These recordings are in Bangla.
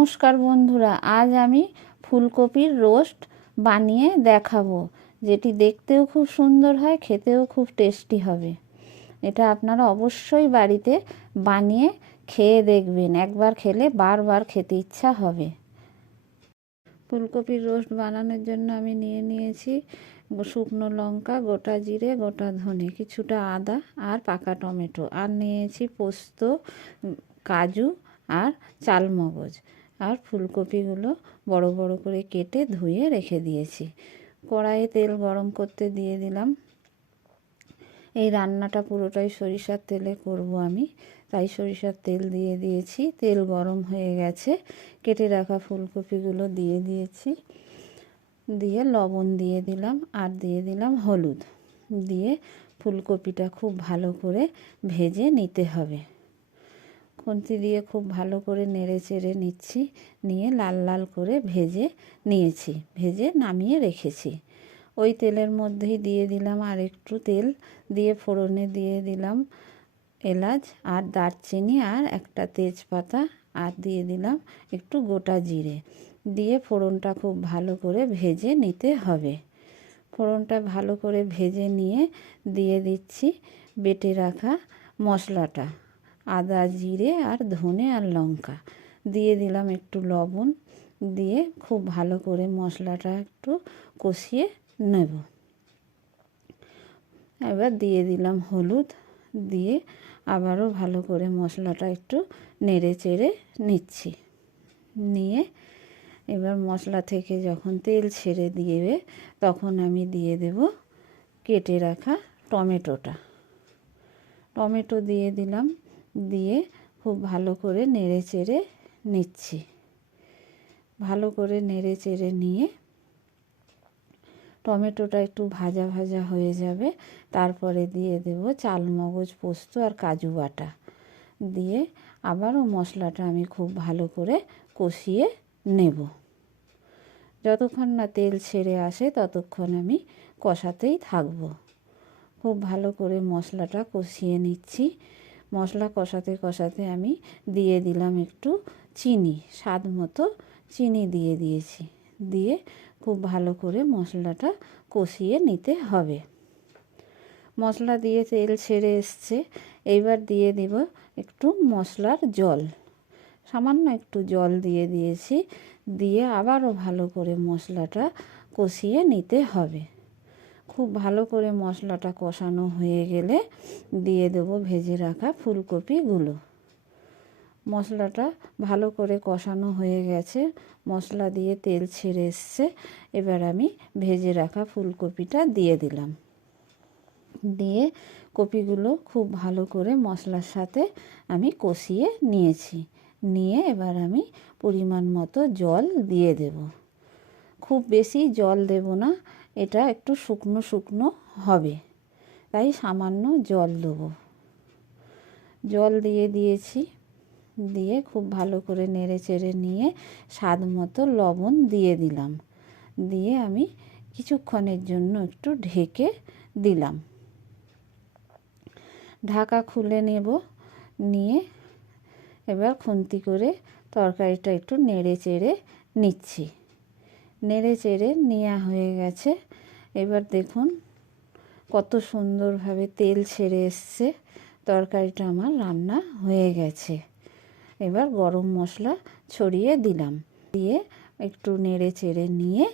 নমস্কার বন্ধুরা, আজ আমি ফুলকপির রোস্ট বানিয়ে দেখাবো, যেটি দেখতেও খুব সুন্দর হয়, খেতেও খুব টেস্টি হবে। এটা আপনারা অবশ্যই বাড়িতে বানিয়ে খেয়ে দেখবেন, একবার খেলে বারবার খেতে ইচ্ছা হবে। ফুলকপির রোস্ট বানানোর জন্য আমি নিয়েছি শুকনো লঙ্কা, গোটা জিরে, গোটা ধনে, কিছুটা আদা আর পাকা টমেটো, আর নিয়েছি পোস্ত, কাজু আর চালমগজ, আর ফুলকপিগুলো বড় বড় করে কেটে ধুয়ে রেখে দিয়েছি। কড়াইয়ে তেল গরম করতে দিয়ে দিলাম। এই রান্নাটা পুরোটাই সরিষার তেলে করব আমি, তাই সরিষার তেল দিয়ে দিয়েছি। তেল গরম হয়ে গেছে, কেটে রাখা ফুলকপিগুলো দিয়ে দিয়েছি, দিয়ে লবণ দিয়ে দিলাম আর দিয়ে দিলাম হলুদ, দিয়ে ফুলকপিটা খুব ভালো করে ভেজে নিতে হবে। খুন্তি দিয়ে খুব ভালো করে নেড়ে চেড়ে নিচ্ছি, নিয়ে লাল লাল করে ভেজে নিয়েছি, ভেজে নামিয়ে রেখেছি। ওই তেলের মধ্যেই দিয়ে দিলাম আর একটু তেল, দিয়ে ফোড়নে দিয়ে দিলাম এলাচ আর দারচিনি আর একটা তেজপাতা, আর দিয়ে দিলাম একটু গোটা জিরে, দিয়ে ফোড়নটা খুব ভালো করে ভেজে নিতে হবে। ফোড়নটা ভালো করে ভেজে নিয়ে দিয়ে দিচ্ছি বেটে রাখা মশলাটা, আদা, জিরে আর ধনে আর লঙ্কা, দিয়ে দিলাম একটু লবণ, দিয়ে খুব ভালো করে মশলাটা একটু কষিয়ে নেব। এবার দিয়ে দিলাম হলুদ, দিয়ে আবারও ভালো করে মশলাটা একটু নেড়ে চেড়ে নিচ্ছি। নিয়ে এবার মশলা থেকে যখন তেল ছেড়ে দিবে, তখন আমি দিয়ে দেব কেটে রাখা টমেটোটা। টমেটো দিয়ে দিলাম, দিয়ে খুব ভালো করে নেড়ে চেড়ে নিচ্ছি। ভালো করে নেড়ে চেড়ে নিয়ে টমেটোটা একটু ভাজা ভাজা হয়ে যাবে, তারপরে দিয়ে দেব চালমগজ, পোস্ত আর কাজু বাটা, দিয়ে আবারও মশলাটা আমি খুব ভালো করে কষিয়ে নেব। যতক্ষণ না তেল ছেড়ে আসে ততক্ষণ আমি কষাতেই থাকবো। খুব ভালো করে মশলাটা কষিয়ে নিচ্ছি। মশলা কষাতে কষাতে আমি দিয়ে দিলাম একটু চিনি, স্বাদ মতো চিনি দিয়ে দিয়েছি, দিয়ে খুব ভালো করে মশলাটা কষিয়ে নিতে হবে। মশলা দিয়ে তেল ছেড়ে এসছে, এইবার দিয়ে দিব একটু মশলার জল, সামান্য একটু জল দিয়ে দিয়েছি, দিয়ে আবারও ভালো করে মশলাটা কষিয়ে নিতে হবে। খুব ভালো করে মশলাটা কষানো হয়ে গেলে দিয়ে দেবো ভেজে রাখা ফুলকপিগুলো। মশলাটা ভালো করে কষানো হয়ে গেছে, মশলা দিয়ে তেল ছেড়ে এসছে, এবার আমি ভেজে রাখা ফুলকপিটা দিয়ে দিলাম। দিয়ে কপিগুলো খুব ভালো করে মশলার সাথে আমি কষিয়ে নিয়েছি। নিয়ে এবার আমি পরিমাণ মতো জল দিয়ে দেব। খুব বেশি জল দেব না, এটা একটু শুকনো শুকনো হবে, তাই সামান্য জল দেবো। জল দিয়ে দিয়েছি, দিয়ে খুব ভালো করে নেড়ে চেড়ে নিয়ে স্বাদ মতো লবণ দিয়ে দিলাম, দিয়ে আমি কিছুক্ষণের জন্য একটু ঢেকে দিলাম। ঢাকা খুলে নেব, নিয়ে এবার খুন্তি করে তরকারিটা একটু নেড়ে চেড়ে নিচ্ছি। নেড়ে চেড়ে নেওয়া হয়ে গেছে। এবার দেখুন কত সুন্দরভাবে তেল ছেড়ে এসছে, তরকারিটা আমার রান্না হয়ে গেছে। এবার গরম মশলা ছড়িয়ে দিলাম, দিয়ে একটু নেড়ে চেড়ে নিয়ে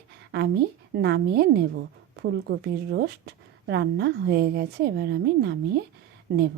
আমি নামিয়ে নেব। ফুলকপির রোস্ট রান্না হয়ে গেছে, এবার আমি নামিয়ে নেব।